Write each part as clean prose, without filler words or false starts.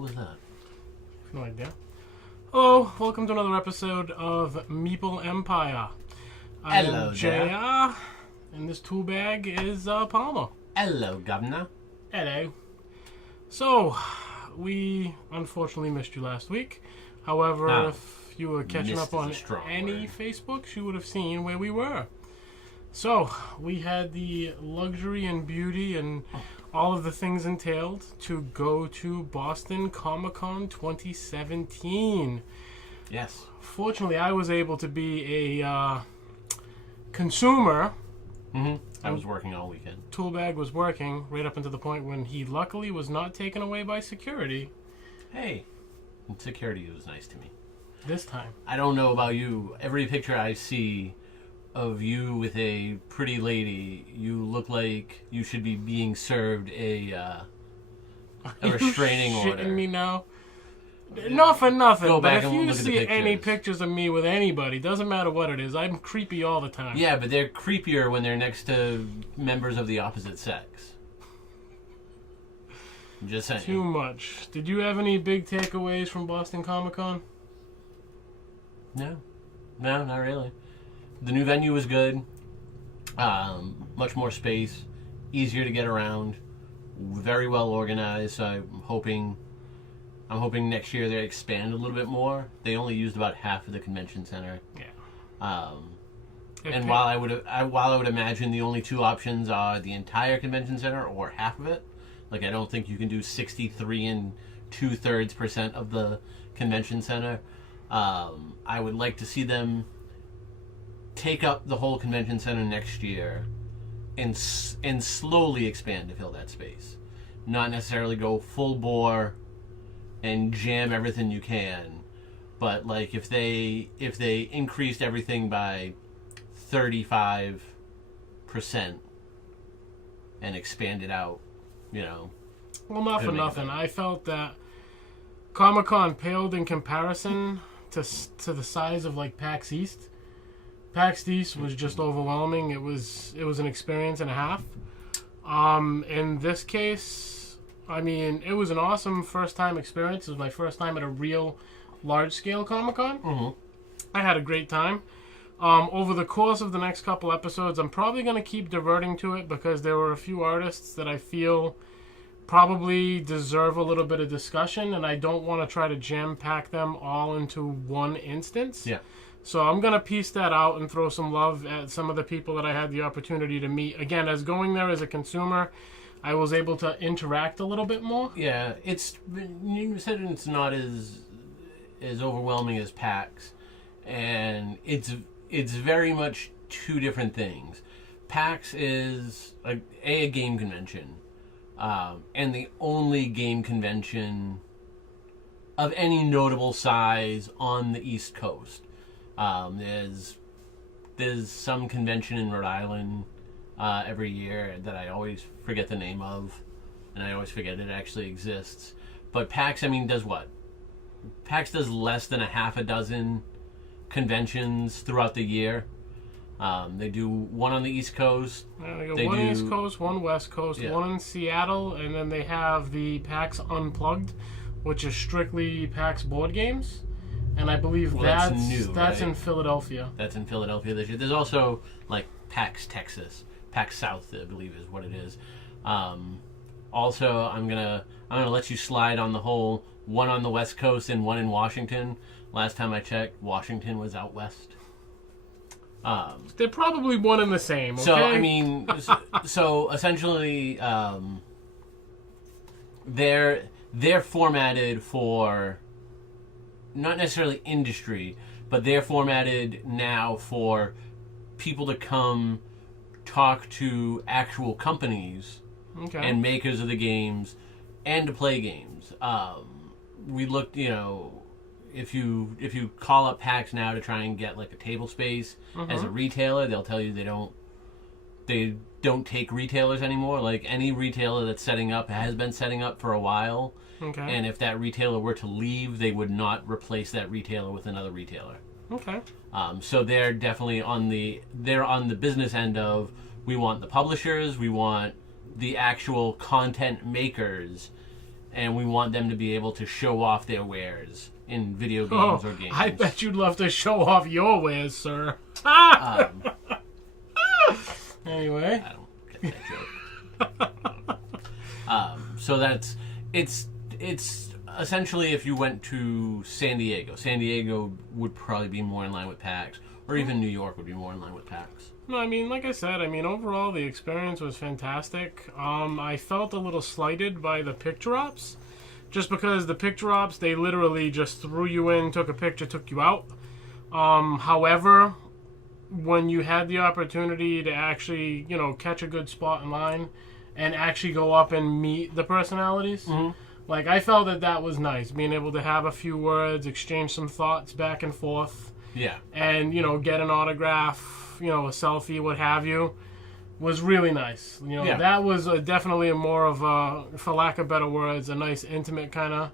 was that? No idea. Hello, welcome to another episode of Meeple Empire. Hello, JR, and this tool bag is Palmer. Hello, Governor. Hello. So, we unfortunately missed you last week. However, if you were catching up on any Facebooks, you would have seen where we were. So, we had the luxury and beauty and all of the things entailed to go to Boston ComicCon 2017. Yes. Fortunately, I was able to be a consumer. Mm-hmm. I was working all weekend. Toolbag was working right up until the point when he luckily was not taken away by security. Hey, security was nice to me. This time. I don't know about you. Every picture I see of you with a pretty lady, you look like you should be being served a restraining order. Are you shitting me now? Not for nothing, Go but back if and you look at the see any pictures. pictures of me with anybody, doesn't matter what it is, I'm creepy all the time. Yeah, but they're creepier when they're next to members of the opposite sex. I'm just saying. Too much. Did you have any big takeaways from Boston Comic Con? No, not really. The new venue was good. Much more space, easier to get around, very well organized. So I'm hoping next year they expand a little bit more. They only used about half of the convention center. Yeah. And while I would imagine the only two options are the entire convention center or half of it, like I don't think you can do 63 2/3% of the convention center. I would like to see them take up the whole convention center next year and slowly expand to fill that space. Not necessarily go full bore and jam everything you can, but like if they increased everything by 35% and expanded out, you know. Well, not for nothing. I felt that Comic-Con paled in comparison to the size of like PAX East. PAX East was just overwhelming. It was an experience and a half. In this case, I mean, it was an awesome first-time experience. It was my first time at a real large-scale Comic-Con. Mm-hmm. I had a great time. Over the course of the next couple episodes, I'm probably going to keep diverting to it because there were a few artists that I feel probably deserve a little bit of discussion, and I don't want to try to jam-pack them all into one instance. Yeah. So I'm going to piece that out and throw some love at some of the people that I had the opportunity to meet. Again, as going there as a consumer, I was able to interact a little bit more. Yeah, you said it's not as overwhelming as PAX, and it's very much two different things. PAX is a game convention, and the only game convention of any notable size on the East Coast. There's some convention in Rhode Island every year that I always forget the name of, and I always forget it actually exists. But PAX, I mean, does what? PAX does less than a half a dozen conventions throughout the year. They do one on the East Coast. They one East Coast, one West Coast, one in Seattle, and then they have the PAX Unplugged, which is strictly PAX board games. And I believe that's new, that's right? In Philadelphia. That's in Philadelphia this year. There's also like PAX Texas, PAX South, I believe is what it is. Also, I'm gonna let you slide on the whole one on the West Coast and one in Washington. Last time I checked, Washington was out west. They're probably one and the same. Okay? So I mean, so essentially, they're formatted for. Not necessarily industry, but they're formatted now for people to come talk to actual companies and makers of the games and to play games. We looked, if you call up PAX now to try and get like a table space as a retailer, they'll tell you they don't take retailers anymore. Like any retailer that's setting up has been setting up for a while. Okay. And if that retailer were to leave, they would not replace that retailer with another retailer. Okay. So they're definitely on the business end of we want the publishers, we want the actual content makers and we want them to be able to show off their wares in video games or games. I bet you'd love to show off your wares, sir. Anyway. I don't get that joke. So that's... It's essentially if you went to San Diego would probably be more in line with PAX, or even New York would be more in line with PAX. No, I mean, like I said, overall the experience was fantastic. I felt a little slighted by the picture ops, just because the picture ops, they literally just threw you in, took a picture, took you out. However, when you had the opportunity to actually, catch a good spot in line and actually go up and meet the personalities, like, I felt that was nice, being able to have a few words, exchange some thoughts back and forth. Yeah. And, get an autograph, a selfie, what have you, was really nice. That was definitely a more of a, for lack of better words, a nice intimate kind of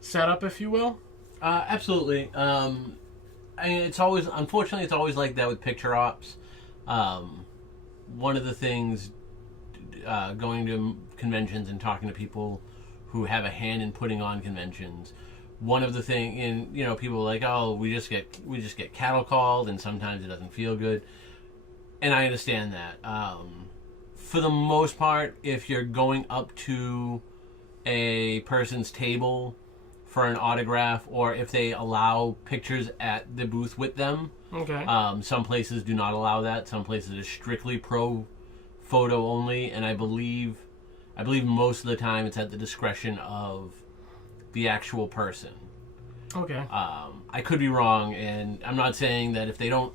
setup, if you will. Absolutely. Unfortunately, it's always like that with picture ops. One of the things, going to conventions and talking to people who have a hand in putting on conventions, one of the people are like, oh, we just get cattle called, and sometimes it doesn't feel good, and I understand that. For the most part, if you're going up to a person's table for an autograph, or if they allow pictures at the booth with them, okay. Some places do not allow that. Some places are strictly pro photo only, and I believe most of the time it's at the discretion of the actual person. Okay. I could be wrong, and I'm not saying that if they don't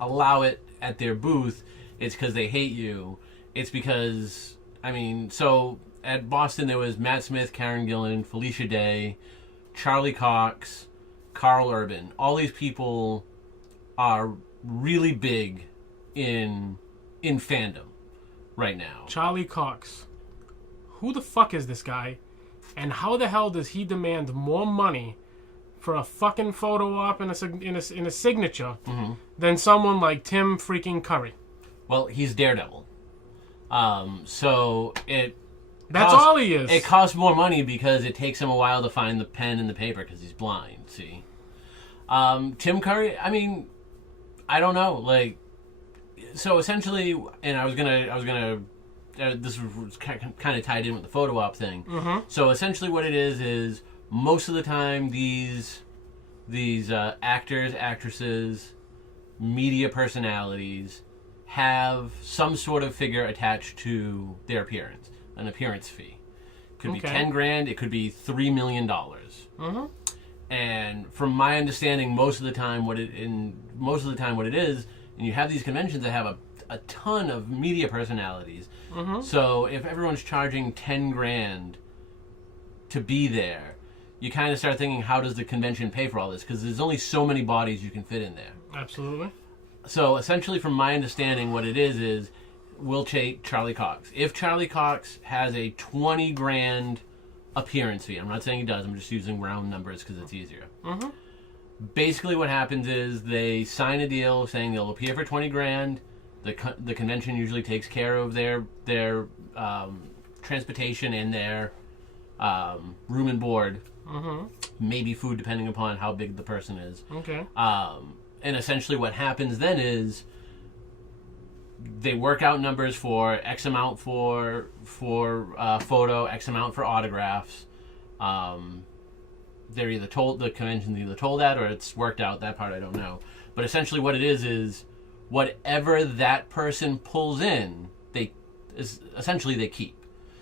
allow it at their booth, it's because they hate you. It's because, so at Boston there was Matt Smith, Karen Gillan, Felicia Day, Charlie Cox, Carl Urban. All these people are really big in fandom right now. Charlie Cox. Who the fuck is this guy? And how the hell does he demand more money for a fucking photo op and a signature than someone like Tim freaking Curry? Well, he's Daredevil. So that's all he is. It costs more money because it takes him a while to find the pen and the paper because he's blind. See, Tim Curry. I don't know. Like, so essentially, and I was gonna. This was kind of tied in with the photo op thing. So essentially, what it is most of the time these actors, actresses, media personalities have some sort of figure attached to their appearance, an appearance fee. Could be $10,000, it could be $3 million. And from my understanding, most of the time what it is, and you have these conventions that have a ton of media personalities. So if everyone's charging $10,000 to be there, you kind of start thinking, how does the convention pay for all this? Because there's only so many bodies you can fit in there. Absolutely. So essentially, from my understanding, what it is we'll take Charlie Cox. If Charlie Cox has a $20,000 appearance fee, I'm not saying he does, I'm just using round numbers because it's easier. Basically what happens is they sign a deal saying they'll appear for $20,000. The convention usually takes care of their transportation and their room and board, maybe food depending upon how big the person is. Okay. And essentially what happens then is they work out numbers for X amount for photo, X amount for autographs. They're either told, the convention's either told that or it's worked out. That part I don't know. But essentially what it is whatever that person pulls in, they keep.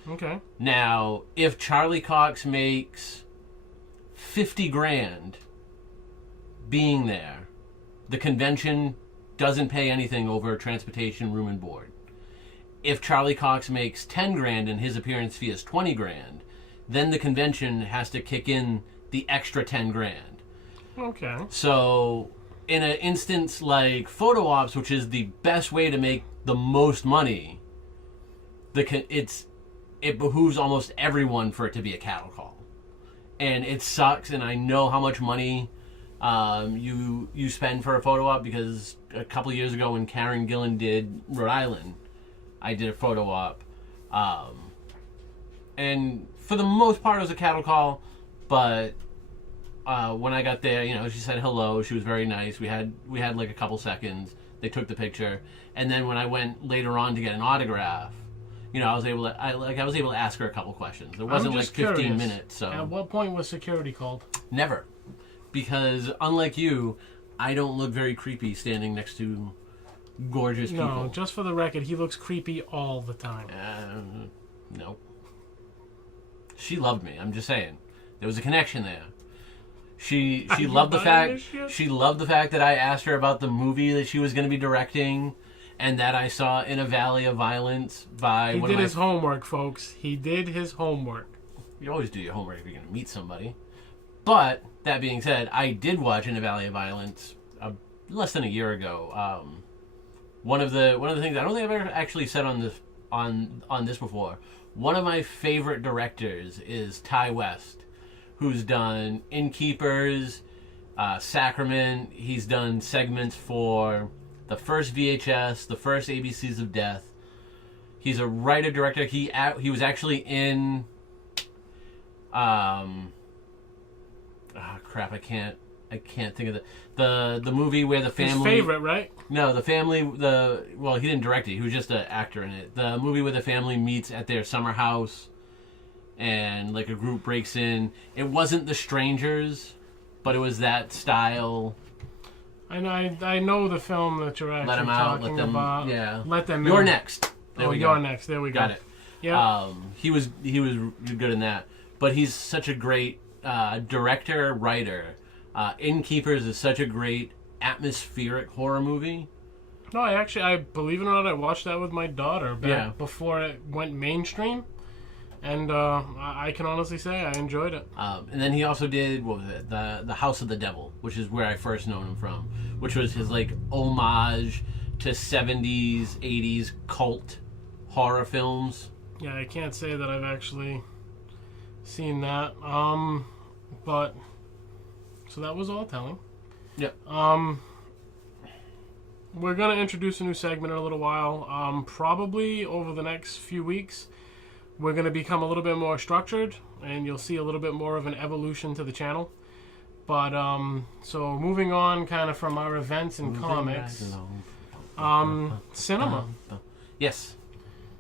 Okay. Now, if Charlie Cox makes $50,000 being there, the convention doesn't pay anything over transportation, room, and board. If Charlie Cox makes $10,000 and his appearance fee is $20,000, then the convention has to kick in the extra $10,000. Okay. So, in an instance like photo ops, which is the best way to make the most money, it behooves almost everyone for it to be a cattle call, and it sucks. And I know how much money you spend for a photo op, because a couple of years ago when Karen Gillan did Rhode Island, I did a photo op, and for the most part, it was a cattle call, but when I got there, she said hello. She was very nice. We had like a couple seconds. They took the picture, and then when I went later on to get an autograph, I was able to ask her a couple questions. It wasn't like 15 curious. minutes. So at what point was security called? Never, because unlike you, I don't look very creepy standing next to gorgeous people. No, just for the record, he looks creepy all the time. No. She loved me. I'm just saying, there was a connection there. She loved the fact that I asked her about the movie that she was going to be directing, and that I saw In a Valley of Violence by. He did his homework, folks. He did his homework. You always do your homework if you're going to meet somebody. But that being said, I did watch In a Valley of Violence less than a year ago. One of the things I don't think I've ever actually said on this before. One of my favorite directors is Ty West, who's done Innkeepers, Sacrament. He's done segments for the first VHS, the first ABCs of Death. He's a writer-director. He was actually in... crap, I can't think of the movie where the family... His favorite, right? No, the family... Well, he didn't direct it. He was just an actor in it. The movie where the family meets at their summer house and like a group breaks in. It wasn't The Strangers, but it was that style. I know the film that you're actually talking about. Yeah. Let Them In. You're Next. You're Next. There we go. Got it. Yeah. He was good in that. But he's such a great director, writer. Innkeepers is such a great atmospheric horror movie. No, I believe it or not, I watched that with my daughter back before it went mainstream. And I can honestly say I enjoyed it. And then he also did, what was it, the House of the Devil, which is where I first known him from, which was his like homage to 70s, 80s cult horror films. Yeah, I can't say that I've actually seen that. But so that was all telling. Yep. We're gonna introduce a new segment in a little while. Probably over the next few weeks. We're going to become a little bit more structured, and you'll see a little bit more of an evolution to the channel. But, so moving on kind of from our events and comics, cinema. Yes.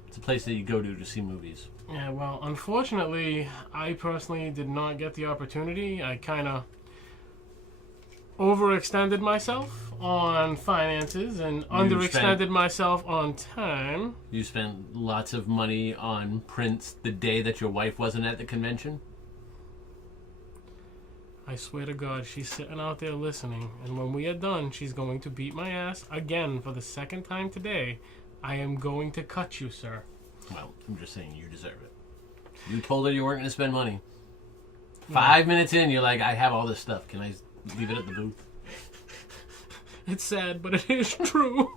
It's a place that you go to see movies. Yeah, well, unfortunately, I personally did not get the opportunity. I kind of overextended myself on finances and underextended myself on time. You spent lots of money on prints the day that your wife wasn't at the convention? I swear to God, she's sitting out there listening, and when we are done, she's going to beat my ass again for the second time today. I am going to cut you, sir. Well, I'm just saying you deserve it. You told her you weren't going to spend money. 5 minutes in, you're like, I have all this stuff. Can I leave it at the booth? It's sad, but it is true.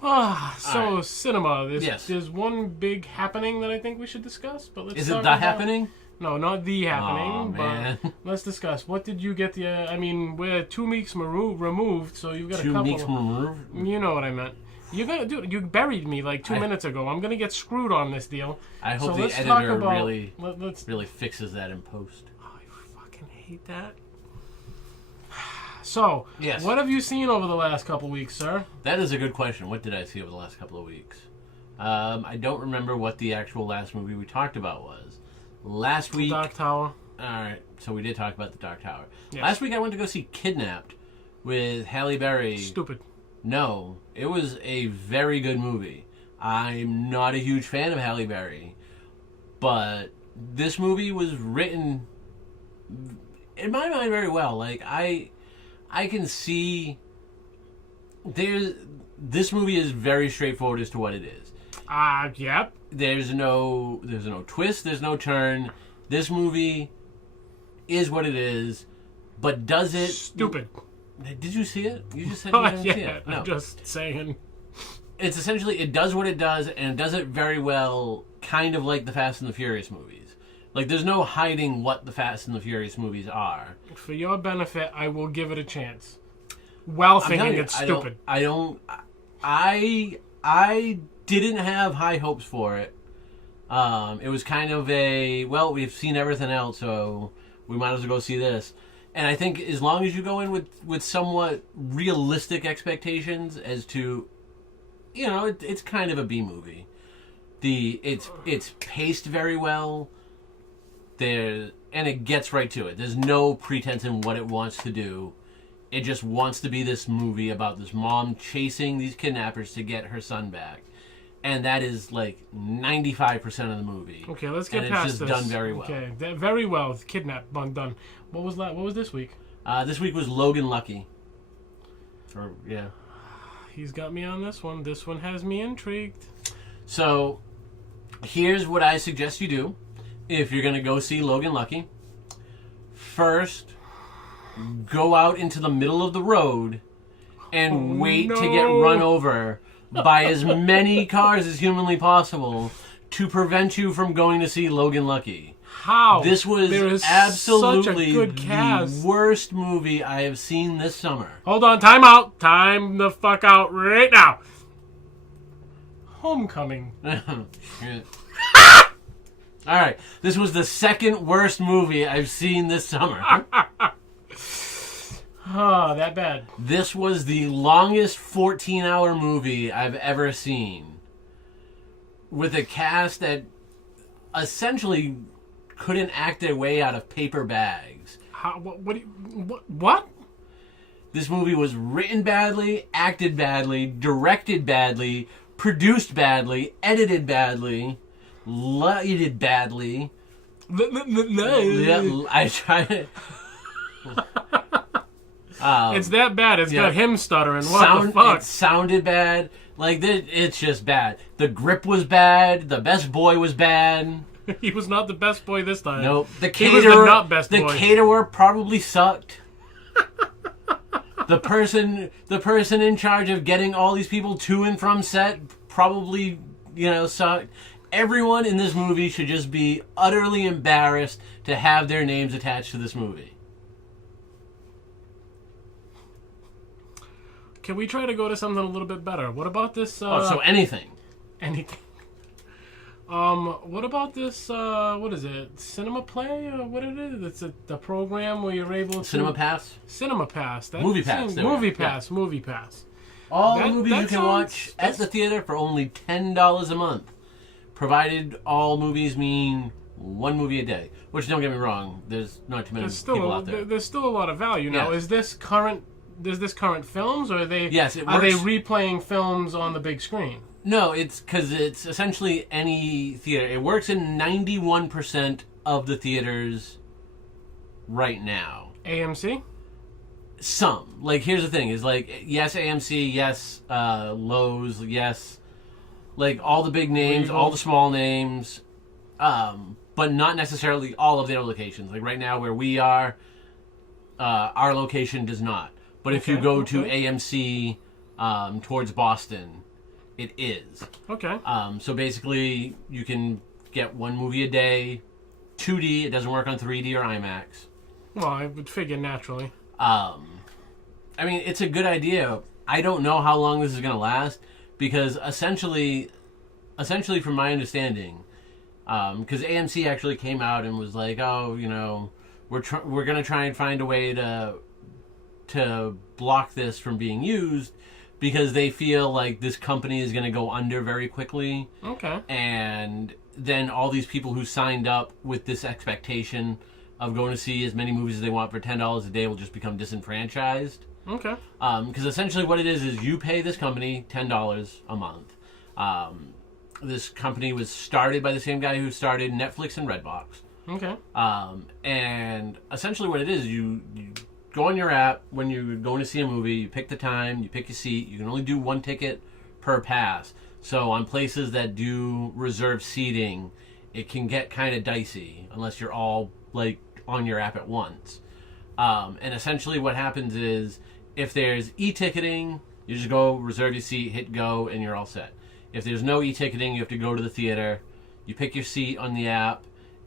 Right. Cinema. There's one big happening that I think we should discuss. But let's. Is it the happening? No, not the happening. Man. But let's discuss. What did you get? We're 2 weeks removed, so you've got a couple. 2 weeks removed. You know what I meant. You're gonna do. You buried me like 2 minutes ago. I'm gonna get screwed on this deal. I hope the editor really fixes that in post. Oh, I fucking hate that. So, yes. What have you seen over the last couple weeks, sir? That is a good question. What did I see over the last couple of weeks? I don't remember what the actual last movie we talked about was. Last week... Dark Tower. Alright, so we did talk about the Dark Tower. Yes. Last week I went to go see Kidnapped with Halle Berry. Stupid. No, it was a very good movie. I'm not a huge fan of Halle Berry, but this movie was written, in my mind, very well. Like, I can see this movie is very straightforward as to what it is. Yep. There's no twist, there's no turn. This movie is what it is, but does it... Stupid. Did you see it? You just said you didn't see it. No. I'm just saying. It's essentially, it does what it does, and it does it very well, kind of like the Fast and the Furious movies. Like, there's no hiding what the Fast and the Furious movies are. For your benefit, I will give it a chance. While thinking it's stupid. I didn't have high hopes for it. It was kind of we've seen everything else, so we might as well go see this. And I think as long as you go in with somewhat realistic expectations as to, it's kind of a B movie. It's paced very well. And it gets right to it. There's no pretense in what it wants to do. It just wants to be this movie about this mom chasing these kidnappers to get her son back. And that is like 95% of the movie. Okay, let's get past this. And it's just done very well. Okay, very well. Kidnap, done. What was that? What was this week? This week was Logan Lucky. Yeah. He's got me on this one. This one has me intrigued. So, here's what I suggest you do if you're going to go see Logan Lucky. First, go out into the middle of the road and wait to get run over by as many cars as humanly possible to prevent you from going to see Logan Lucky. How? This was absolutely such a good cast. The worst movie I have seen this summer. Hold on, time out. Time the fuck out right now. Homecoming. All right, this was the second worst movie I've seen this summer. Oh, that bad. This was the longest 14-hour movie I've ever seen, with a cast that essentially couldn't act their way out of paper bags. How? What? This movie was written badly, acted badly, directed badly, produced badly, edited badly, lighted badly. I tried. It's that bad. It's got him stuttering. What the fuck? It sounded bad. It's just bad. The grip was bad. The best boy was bad. He was not the best boy this time. Nope. The caterer, he was the not best boy. The caterer probably sucked. The person in charge of getting all these people to and from set probably, sucked. Everyone in this movie should just be utterly embarrassed to have their names attached to this movie. Can we try to go to something a little bit better? What about this? So anything. Anything. What about this? What is it? Cinema Play or what it is? It's the program where you're able to Cinema Pass. Cinema Pass. Movie Pass. Movie Pass. Yeah. Movie Pass. All the movies you can watch at the theater for only $10 a month, provided all movies mean one movie a day. Which, don't get me wrong, there's not too many people out there. There's still a lot of value now. Yeah. Is this current films, or are they? Yes, it works. Are they replaying films on the big screen? No, it's because it's essentially any theater. It works in 91% of the theaters right now. AMC? Some. Here's the thing: is yes, AMC, yes, Lowe's, yes, all the big names, all the small names, but not necessarily all of their locations. Right now, where we are, our location does not. But if you go to AMC towards Boston, it is. Okay. So basically, you can get one movie a day, 2D. It doesn't work on 3D or IMAX. Well, I would figure naturally. It's a good idea. I don't know how long this is going to last because essentially, from my understanding, because AMC actually came out and was like, "Oh, we're going to try and find a way to block this from being used." Because they feel like this company is going to go under very quickly. Okay. And then all these people who signed up with this expectation of going to see as many movies as they want for $10 a day will just become disenfranchised. Okay. Because essentially what it is you pay this company $10 a month. This company was started by the same guy who started Netflix and Redbox. Okay. And essentially what it is, you go on your app when you're going to see a movie, you pick the time, you pick your seat. You can only do one ticket per pass. So on places that do reserved seating, it can get kind of dicey unless you're all on your app at once. And essentially what happens is if there's e-ticketing, you just go reserve your seat, hit go, and you're all set. If there's no e-ticketing, you have to go to the theater. You pick your seat on the app.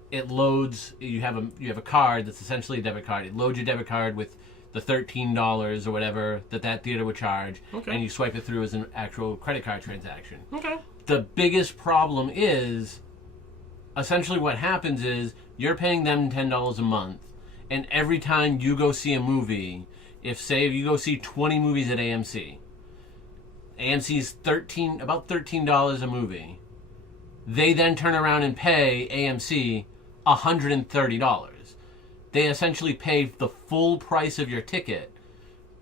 It loads. You have a card that's essentially a debit card. It loads your debit card with the $13 or whatever that theater would charge, and you swipe it through as an actual credit card transaction. Okay. The biggest problem is essentially what happens is you're paying them $10 a month, and every time you go see a movie, if you go see 20 movies at AMC's about $13 a movie. They then turn around and pay AMC $130. They essentially pay the full price of your ticket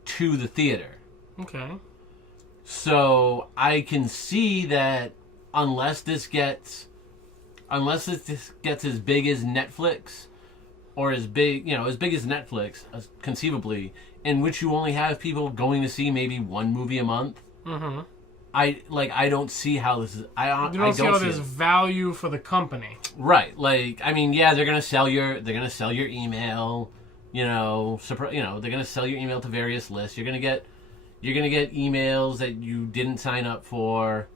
to the theater. Okay. So I can see that unless this gets as big as Netflix, or as big as Netflix, conceivably, in which you only have people going to see maybe one movie a month. Mm-hmm. I don't see how this is. You don't see how there's value for the company, right? Like, I mean, yeah, they're gonna sell your email. They're gonna sell your email to various lists. You're gonna get emails that you didn't sign up for.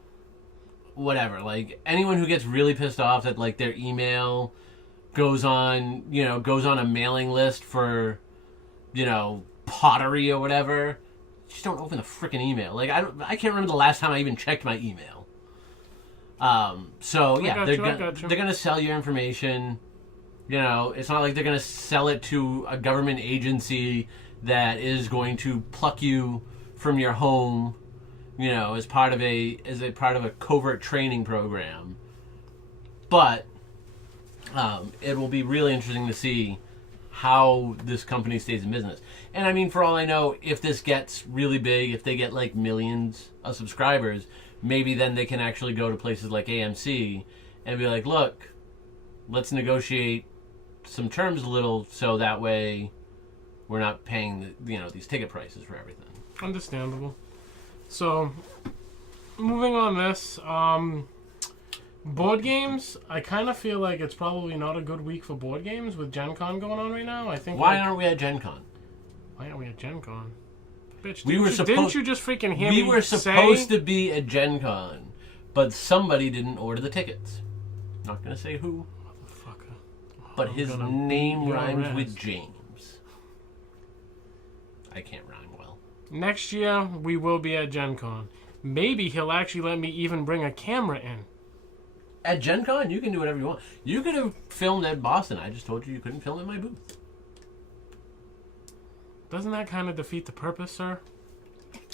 Whatever. Like, anyone who gets really pissed off that like their email goes on a mailing list for, pottery or whatever. Just don't open the freaking email. Like, I can't remember the last time I even checked my email. So yeah, they're gonna sell your information. It's not like they're gonna sell it to a government agency that is going to pluck you from your home, as part of a covert training program. But it will be really interesting to see how this company stays in business. And I mean, for all I know, if this gets really big, if they get like millions of subscribers, maybe then they can actually go to places like AMC and be like, look, let's negotiate some terms a little, so that way we're not paying these ticket prices for everything. Understandable. So, moving on this, board games, I kind of feel like it's probably not a good week for board games with Gen Con going on right now. I think. Why aren't we at Gen Con? Why aren't we at Gen Con? Bitch, didn't you just freaking hear me say? We were supposed to be at Gen Con, but somebody didn't order the tickets. Not going to say who. Motherfucker. But his name rhymes with James. I can't rhyme well. Next year, we will be at Gen Con. Maybe he'll actually let me even bring a camera in. At Gen Con, you can do whatever you want. You could have filmed at Boston. I just told you couldn't film at my booth. Doesn't that kind of defeat the purpose, sir?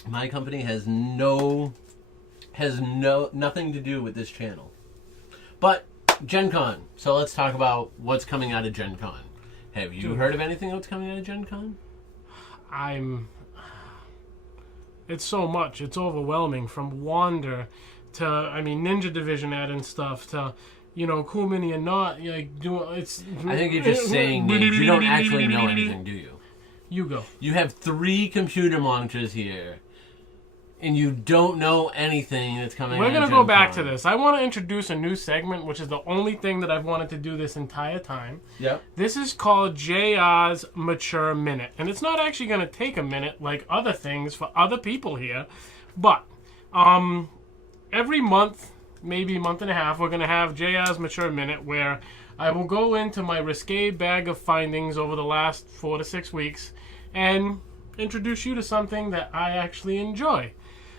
My company has nothing to do with this channel. But Gen Con. So let's talk about what's coming out of Gen Con. Have you heard of anything that's coming out of Gen Con? It's so much. It's overwhelming. From Wander to, Ninja Division adding stuff to, Cool Mini and Not. I think you're just saying names. You don't actually know anything, do you? You go. You have 3 computer monitors here, and you don't know anything that's coming out of Gen Con. We're going to go back to this. I want to introduce a new segment, which is the only thing that I've wanted to do this entire time. Yep. This is called JR's Mature Minute. And it's not actually going to take a minute like other things for other people here. But every month, maybe a month and a half, we're going to have JR's Mature Minute, where I will go into my risque bag of findings over the last 4 to 6 weeks and introduce you to something that I actually enjoy.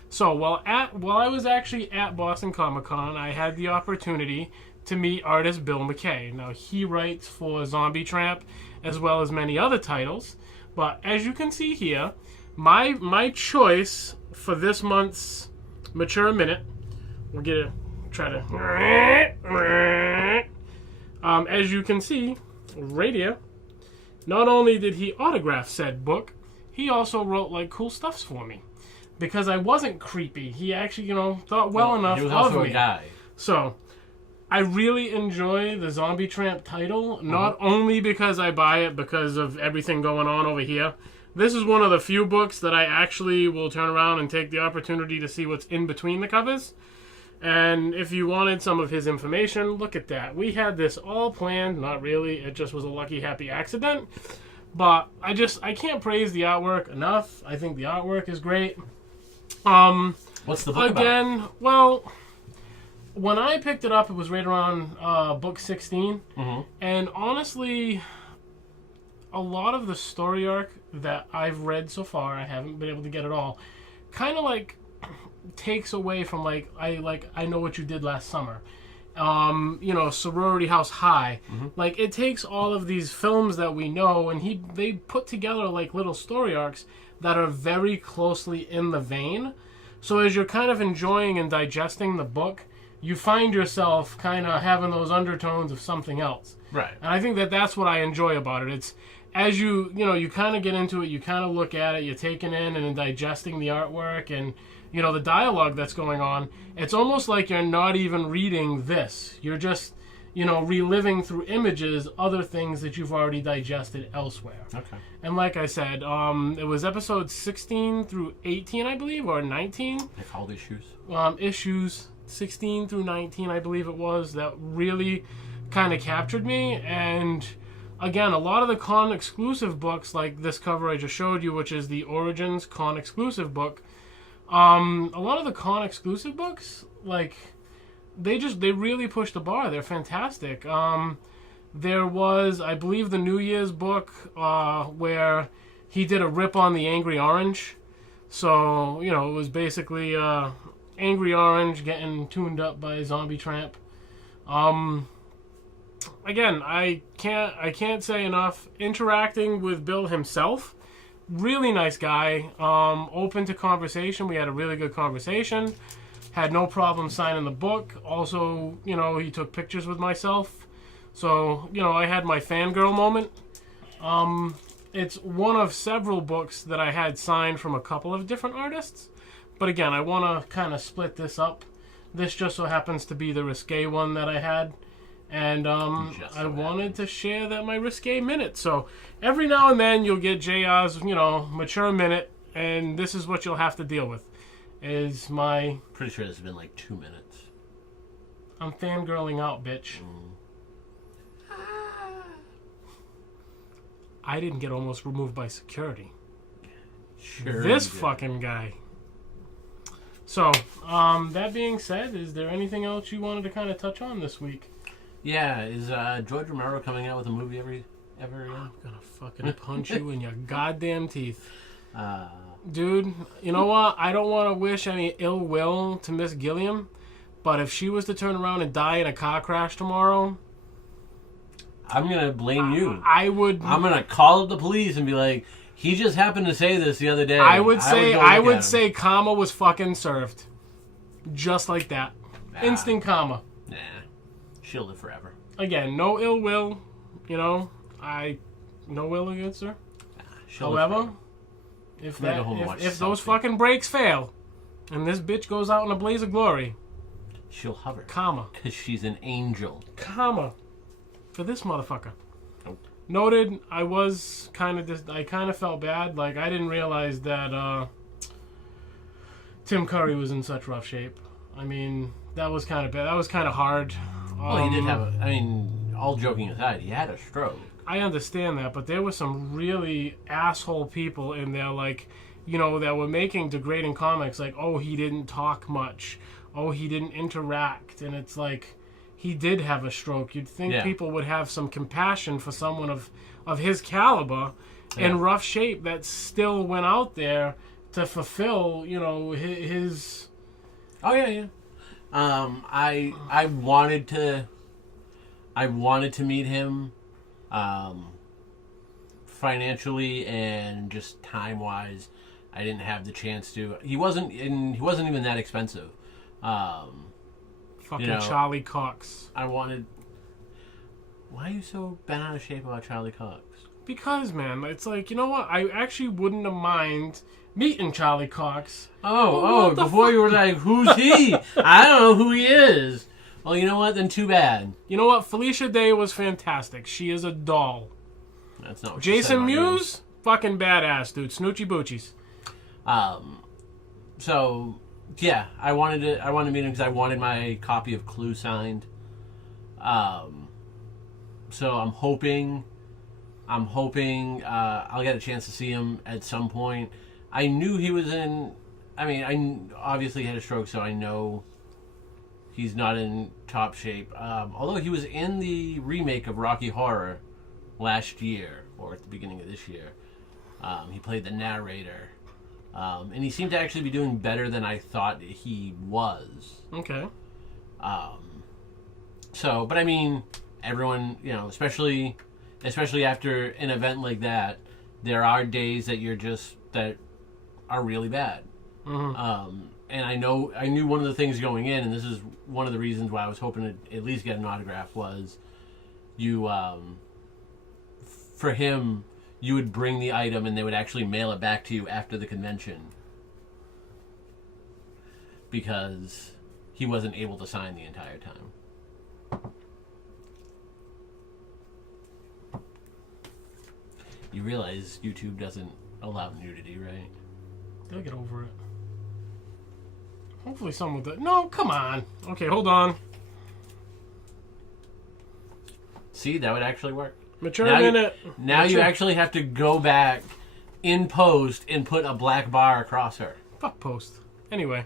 So while I was actually at Boston ComicCon, I had the opportunity to meet artist Bill McKay. Now, he writes for Zombie Tramp as well as many other titles. But as you can see here, my choice for this month's Mature Minute, we'll try to... as you can see, right here, not only did he autograph said book, he also wrote like cool stuffs for me. Because I wasn't creepy. He actually, thought well enough of me. He was also a guy. So, I really enjoy the Zombie Tramp title, not only because I buy it because of everything going on over here. This is one of the few books that I actually will turn around and take the opportunity to see what's in between the covers. And if you wanted some of his information, look at that. We had this all planned. Not really. It just was a lucky, happy accident. But I can't praise the artwork enough. I think the artwork is great. What's the book about? Well, when I picked it up, it was right around book 16. Mm-hmm. And honestly, a lot of the story arc that I've read so far, I haven't been able to get it all, kind of takes away from I Know What You Did Last Summer. Sorority House High. Like, it takes all of these films that we know, and they put together, like, little story arcs that are very closely in the vein. So as you're kind of enjoying and digesting the book, you find yourself kind of having those undertones of something else. Right. And I think that that's what I enjoy about it. It's, as you kind of get into it, you kind of look at it, you're taking in and digesting the artwork and, the dialogue that's going on. It's almost like you're not even reading this. You're just, reliving through images other things that you've already digested elsewhere. Okay. And like I said, it was episodes 16 through 18, I believe, or 19. They're called issues. Issues 16 through 19, I believe it was, that really kind of captured me. And again, a lot of the con exclusive books, like this cover I just showed you, which is the Origins con exclusive book, a lot of the con exclusive books, like, they really push the bar. They're fantastic. There was, I believe, the New Year's book where he did a rip on the Angry Orange. So, it was basically Angry Orange getting tuned up by Zombie Tramp. Again, I can't say enough. Interacting with Bill himself, really nice guy. Open to conversation. We had a really good conversation. Had no problem signing the book. Also, he took pictures with myself. So, I had my fangirl moment. It's one of several books that I had signed from a couple of different artists. But again, I want to kind of split this up. This just so happens to be the risque one that I had. And I wanted to share my risque minute. So every now and then you'll get JR's, mature minute. And this is what you'll have to deal with. Is my... Pretty sure this has been like 2 minutes. I'm fangirling out, bitch. I didn't get almost removed by security. Sure. This fucking guy. So, that being said, is there anything else you wanted to kind of touch on this week? Yeah, is George Romero coming out with a movie ever again? I'm gonna fucking punch you in your goddamn teeth. Dude, you know what? I don't want to wish any ill will to Miss Gilliam, but if she was to turn around and die in a car crash tomorrow... I'm going to blame you. I would... I'm going to call up the police and be like, he just happened to say this the other day. I would say karma was fucking served. Just like that. Instant karma. Nah. She'll live forever. Again, no ill will. No will against her. However... If those fucking brakes fail, and this bitch goes out in a blaze of glory, she'll hover. Karma. Because she's an angel. Karma. For this motherfucker. Nope. Noted, I kind of felt bad. Like, I didn't realize that Tim Curry was in such rough shape. I mean, that was kind of bad. That was kind of hard. Well, he did have all joking aside, he had a stroke. I understand that, but there were some really asshole people in there, like, that were making degrading comments, like, oh, he didn't talk much, oh, he didn't interact, and it's like, he did have a stroke. You'd think people would have some compassion for someone of his caliber in rough shape that still went out there to fulfill, his... Oh, yeah. I wanted to meet him. Financially and just time wise, I didn't have the chance to. He wasn't even that expensive. Fucking Charlie Cox. Why are you so bent out of shape about Charlie Cox? Because, man, it's like, you know what? I actually wouldn't have mind meeting Charlie Cox. Before you were like, who's he? I don't know who he is. Well, you know what? Then too bad. You know what? Felicia Day was fantastic. She is a doll. That's not what Jason Mewes, fucking badass, dude. Snoochie boochies. So yeah, I wanted to meet him because I wanted my copy of Clue signed. So I'm hoping I'll get a chance to see him at some point. I knew he was in. I obviously had a stroke, so I know he's not in top shape. Although he was in the remake of Rocky Horror last year, or at the beginning of this year. He played the narrator. And he seemed to actually be doing better than I thought he was. Okay. So, but I mean, everyone, you know, especially after an event like that, there are days that are really bad. Mm-hmm. And I knew one of the things going in, and this is one of the reasons why I was hoping to at least get an autograph, was for him, you would bring the item and they would actually mail it back to you after the convention, because he wasn't able to sign the entire time. You realize YouTube doesn't allow nudity, right? They'll get over it. Hopefully someone will. No, come on. Okay, hold on. See, that would actually work. Mature minute. Now you actually have to go back in post and put a black bar across her. Fuck post. Anyway.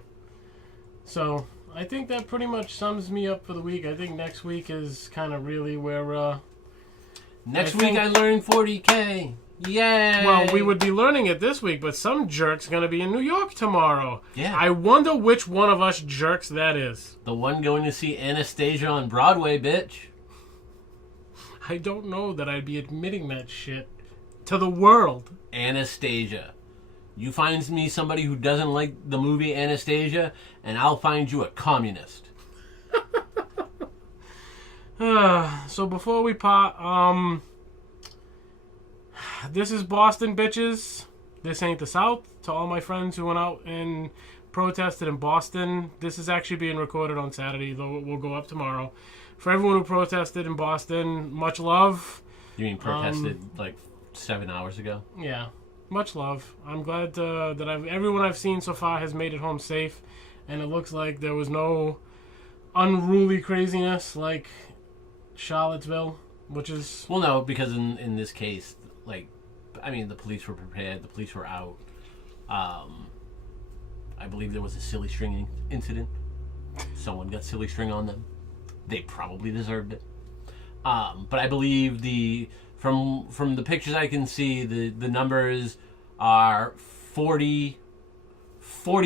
So, I think that pretty much sums me up for the week. I think next week is kind of really where... Next week I learned 40K. Yay! Well, we would be learning it this week, but some jerk's going to be in New York tomorrow. Yeah. I wonder which one of us jerks that is. The one going to see Anastasia on Broadway, bitch. I don't know that I'd be admitting that shit to the world. Anastasia. You find me somebody who doesn't like the movie Anastasia, and I'll find you a communist. So before we part, this is Boston, bitches. This ain't the South. To all my friends who went out and protested in Boston, this is actually being recorded on Saturday, though it will go up tomorrow. For everyone who protested in Boston, much love. You mean protested like 7 hours ago? Yeah, much love. I'm glad that everyone I've seen so far has made it home safe, and it looks like there was no unruly craziness like Charlottesville, which is... Well, no, because in this case, like, I mean, the police were prepared, the police were out. I believe there was a silly string incident. Someone got silly string on them. They probably deserved it. But I believe from the pictures I can see, the numbers are 40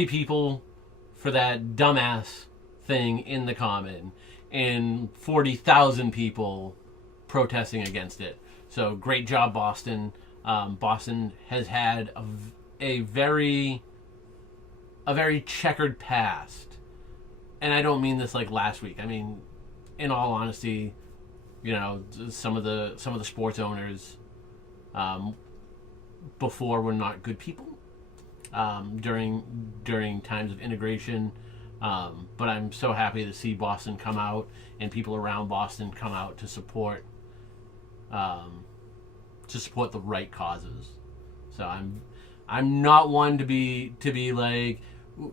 people for that dumbass thing in the Common, and 40,000 people protesting against it. So great job, Boston. Boston has had a very checkered past, and I don't mean this like last week. I mean, in all honesty, you know, some of the sports owners before were not good people during times of integration. But I'm so happy to see Boston come out and people around Boston come out to support the right causes. So I'm not one to be like,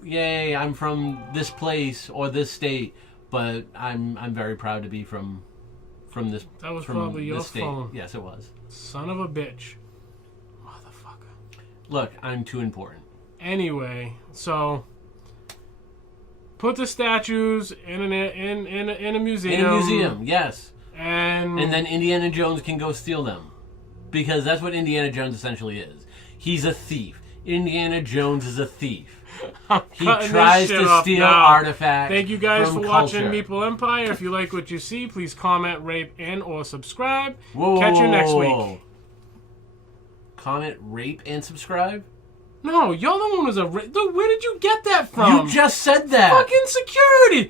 yay, I'm from this place or this state, but I'm very proud to be from this. That was from probably your state. phone. Yes, it was. Son of a bitch. Motherfucker. Look, I'm too important. Anyway, so put the statues in a museum. In a museum, yes. And then Indiana Jones can go steal them. Because that's what Indiana Jones essentially is. He's a thief. Indiana Jones is a thief. He tries to steal artifacts. Thank you guys for culture. watching Meeple Empire. If you like what you see, please comment, rate, and or subscribe. Whoa, Catch you next week. Comment, rape, and subscribe? No, you're the one who's a... Dude, where did you get that from? You just said that. Fucking security.